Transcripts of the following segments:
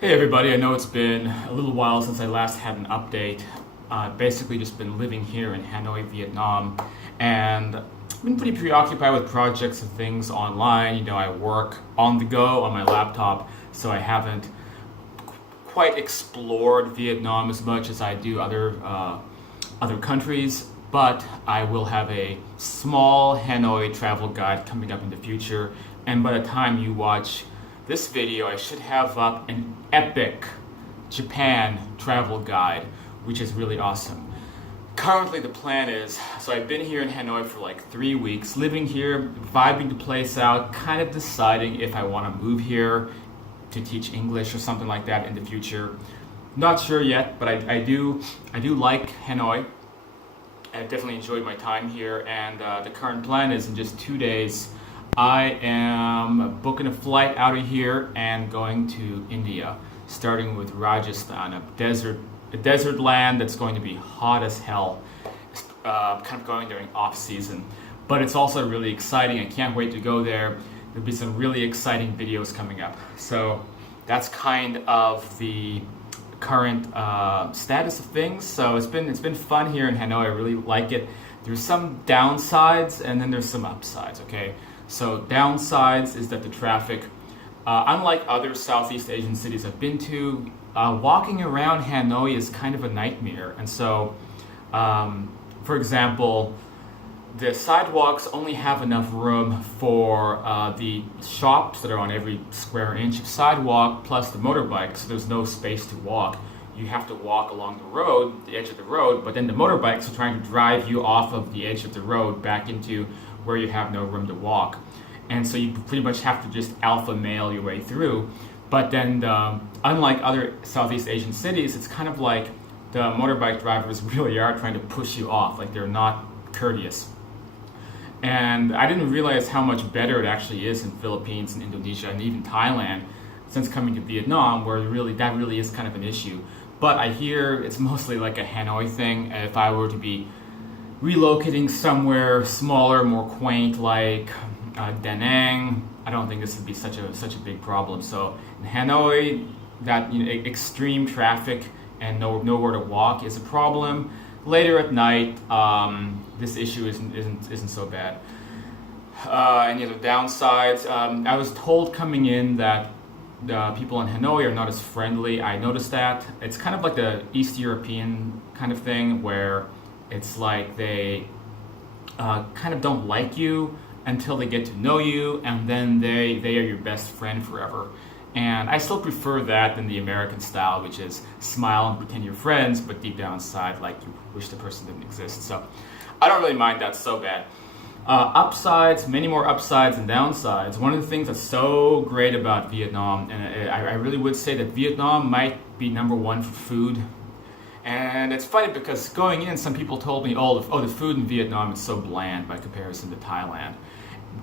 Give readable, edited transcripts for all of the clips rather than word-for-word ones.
Hey everybody, I know it's been a little while since I last had an update. I've basically just been living here in Hanoi, Vietnam, and I've been pretty preoccupied with projects and things online. I work on the go on my laptop, so I haven't quite explored Vietnam as much as I do other countries. But I will have a small Hanoi travel guide coming up in the future, and by the time you watch this video, I should have up an epic Japan travel guide, which is really awesome. Currently, the plan is, so I've been here in Hanoi for like 3 weeks, living here, vibing the place out, kind of deciding if I want to move here to teach English or something like that in the future. Not sure yet, but I do like Hanoi. I've definitely enjoyed my time here, and the current plan is in just 2 days I am booking a flight out of here and going to India, starting with Rajasthan, a desert land that's going to be hot as hell, kind of going during off season. But it's also really exciting. I can't wait to go there. There'll be some really exciting videos coming up. So that's kind of the current status of things. So it's been fun here in Hanoi. I really like it. There's some downsides and then there's some upsides. Okay. So downsides is that the traffic, unlike other Southeast Asian cities I've been to, walking around Hanoi is kind of a nightmare. And so, for example, the sidewalks only have enough room for the shops that are on every square inch of sidewalk plus the motorbikes. So there's no space to walk. You have to walk along the road, the edge of the road, but then the motorbikes are trying to drive you off of the edge of the road back into where you have no room to walk. And so you pretty much have to just alpha male your way through. But then, unlike other Southeast Asian cities, it's kind of like the motorbike drivers really are trying to push you off, like they're not courteous. And I didn't realize how much better it actually is in Philippines and Indonesia and even Thailand since coming to Vietnam, where that really is kind of an issue. But I hear it's mostly like a Hanoi thing. If I were to be relocating somewhere smaller, more quaint, like Da Nang, I don't think this would be such a big problem. So in Hanoi, that extreme traffic and nowhere to walk is a problem. Later at night, this issue isn't so bad. Any other downsides? I was told coming in that the people in Hanoi are not as friendly. I noticed that. It's kind of like the East European kind of thing where it's like they kind of don't like you until they get to know you, and then they are your best friend forever. And I still prefer that than the American style, which is smile and pretend you're friends, but deep down inside, like you wish the person didn't exist. So I don't really mind that so bad. Upsides, many more upsides than downsides. One of the things that's so great about Vietnam, and I really would say that Vietnam might be number one for food. And it's funny because going in, some people told me, the food in Vietnam is so bland by comparison to Thailand.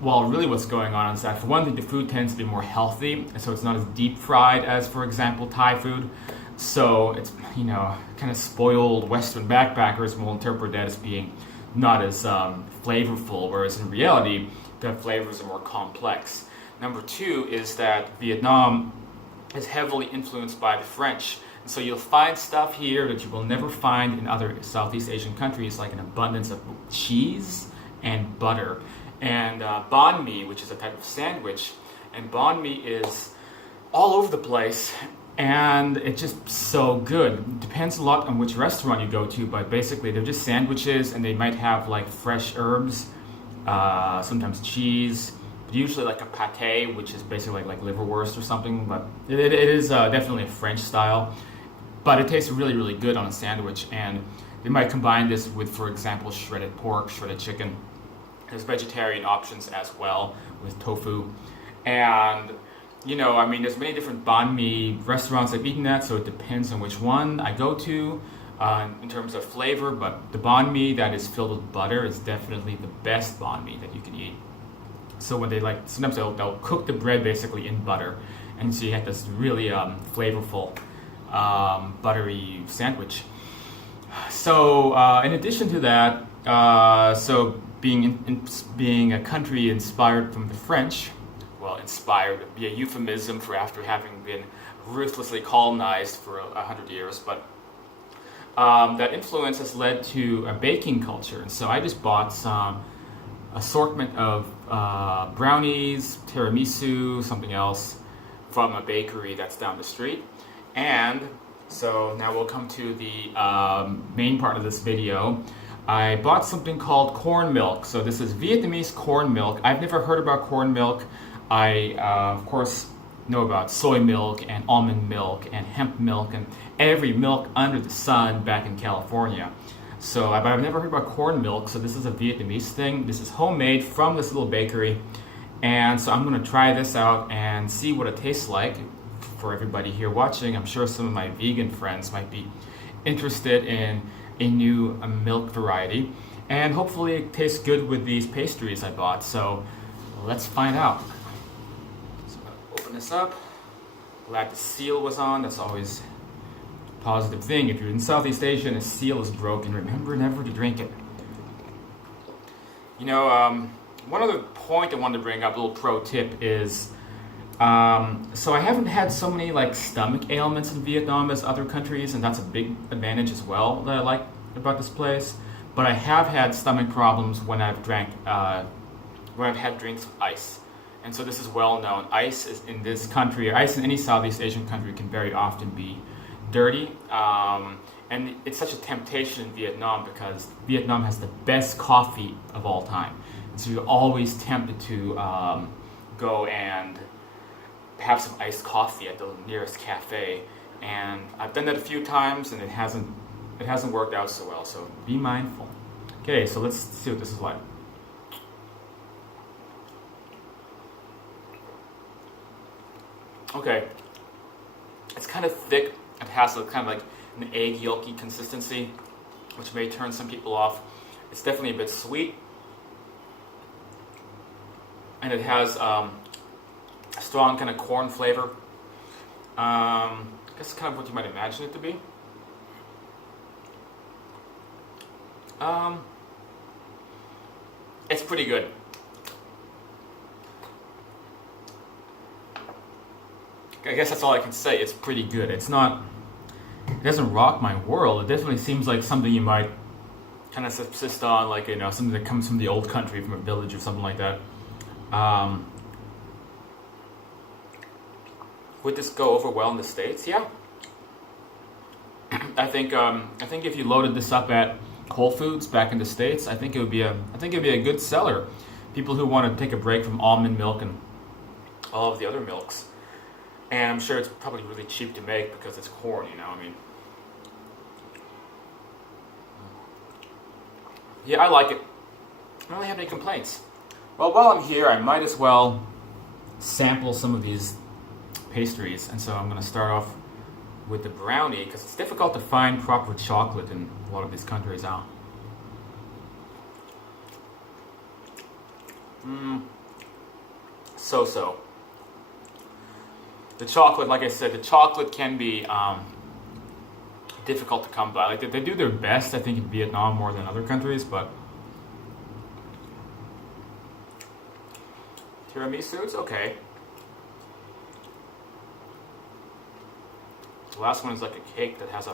Well, really what's going on is that, for one thing, the food tends to be more healthy, so it's not as deep fried as, for example, Thai food. So it's, kind of spoiled Western backpackers will interpret that as being not as flavorful, whereas in reality, the flavors are more complex. Number two is that Vietnam is heavily influenced by the French. So you'll find stuff here that you will never find in other Southeast Asian countries, like an abundance of cheese and butter. And banh mi, which is a type of sandwich, and banh mi is all over the place, and it's just so good. It depends a lot on which restaurant you go to, but basically they're just sandwiches, and they might have like fresh herbs, sometimes cheese, but usually like a pate, which is basically like liverwurst or something, but it is definitely a French style. But it tastes really, really good on a sandwich, and they might combine this with, for example, shredded pork, shredded chicken. There's vegetarian options as well with tofu. And, there's many different banh mi restaurants I've eaten at, so it depends on which one I go to in terms of flavor. But the banh mi that is filled with butter is definitely the best banh mi that you can eat. So when sometimes they'll cook the bread basically in butter, and so you have this really flavorful buttery sandwich. So in addition to that, being a country inspired from the French, well, inspired, be a euphemism for after having been ruthlessly colonized for 100 years, but that influence has led to a baking culture. And so I just bought some assortment of brownies, tiramisu, something else from a bakery that's down the street. And so now we'll come to the main part of this video. I bought something called corn milk. So this is Vietnamese corn milk. I've never heard about corn milk. I, of course, know about soy milk and almond milk and hemp milk and every milk under the sun back in California. So I've never heard about corn milk, so this is a Vietnamese thing. This is homemade from this little bakery. And so I'm going to try this out and see what it tastes like for everybody here watching. I'm sure some of my vegan friends might be interested in a new milk variety. And hopefully it tastes good with these pastries I bought. So let's find out. So I'm going to open this up. Glad the seal was on. That's always a positive thing. If you're in Southeast Asia and a seal is broken, remember never to drink it. You know, one other point I wanted to bring up, a little pro tip, is so I haven't had so many like stomach ailments in Vietnam as other countries, and that's a big advantage as well that I like about this place. But I have had stomach problems when I've had drinks with ice, and so this is well known. Ice is in this country, ice in any Southeast Asian country can very often be dirty, and it's such a temptation in Vietnam because Vietnam has the best coffee of all time. So you're always tempted to go and have some iced coffee at the nearest cafe, and I've done that a few times, and it hasn't worked out so well. So be mindful. Okay, so let's see what this is like. Okay, it's kind of thick. It has a kind of like an egg yolky consistency, which may turn some people off. It's definitely a bit sweet. And it has a strong kind of corn flavor. I guess kind of what you might imagine it to be. It's pretty good. I guess that's all I can say. It's pretty good. It doesn't rock my world. It definitely seems like something you might kind of subsist on, like, you know, something that comes from the old country, from a village or something like that. Would this go over well in the States? Yeah. I think if you loaded this up at Whole Foods back in the States, I think it would be a good seller. People who want to take a break from almond milk and all of the other milks. And I'm sure it's probably really cheap to make because it's corn, you know, I mean. Yeah, I like it. I don't really have any complaints. Well, while I'm here, I might as well sample some of these pastries. And so I'm going to start off with the brownie, because it's difficult to find proper chocolate in a lot of these countries out. So. The chocolate, like I said, the chocolate can be difficult to come by. Like they do their best, I think, in Vietnam more than other countries, but tiramisu, it's okay. The last one is like a cake that has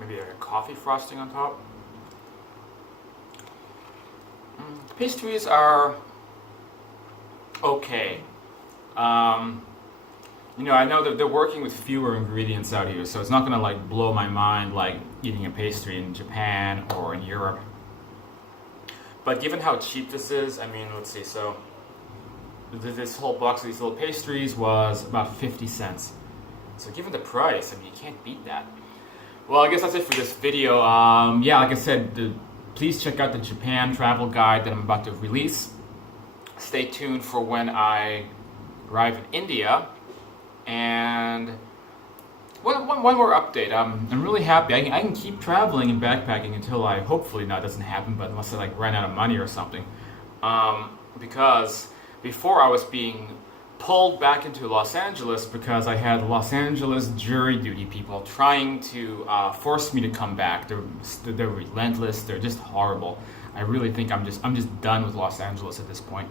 maybe a coffee frosting on top. Pastries are okay. You know, I know that they're working with fewer ingredients out here, so it's not gonna like blow my mind like eating a pastry in Japan or in Europe. But given how cheap this is, I mean, let's see, so this whole box of these little pastries was about 50 cents. So given the price, I mean, you can't beat that. Well, I guess that's it for this video. Yeah, like I said, please check out the Japan travel guide that I'm about to release. Stay tuned for when I arrive in India. And one more update. I'm really happy. I can keep traveling and backpacking until hopefully that doesn't happen, but unless I like run out of money or something. Because before I was being pulled back into Los Angeles because I had Los Angeles jury duty people trying to force me to come back. They're relentless. They're just horrible. I really think I'm just done with Los Angeles at this point.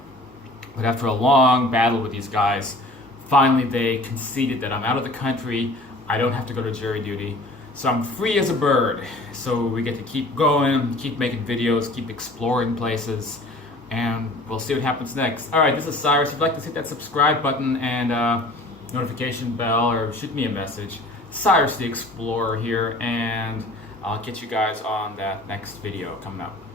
But after a long battle with these guys, finally they conceded that I'm out of the country. I don't have to go to jury duty. So I'm free as a bird. So we get to keep going, keep making videos, keep exploring places, and we'll see what happens next. All right, this is Cyrus. If you'd like to hit that subscribe button and notification bell, or shoot me a message. Cyrus the Explorer here, and I'll get you guys on that next video coming up.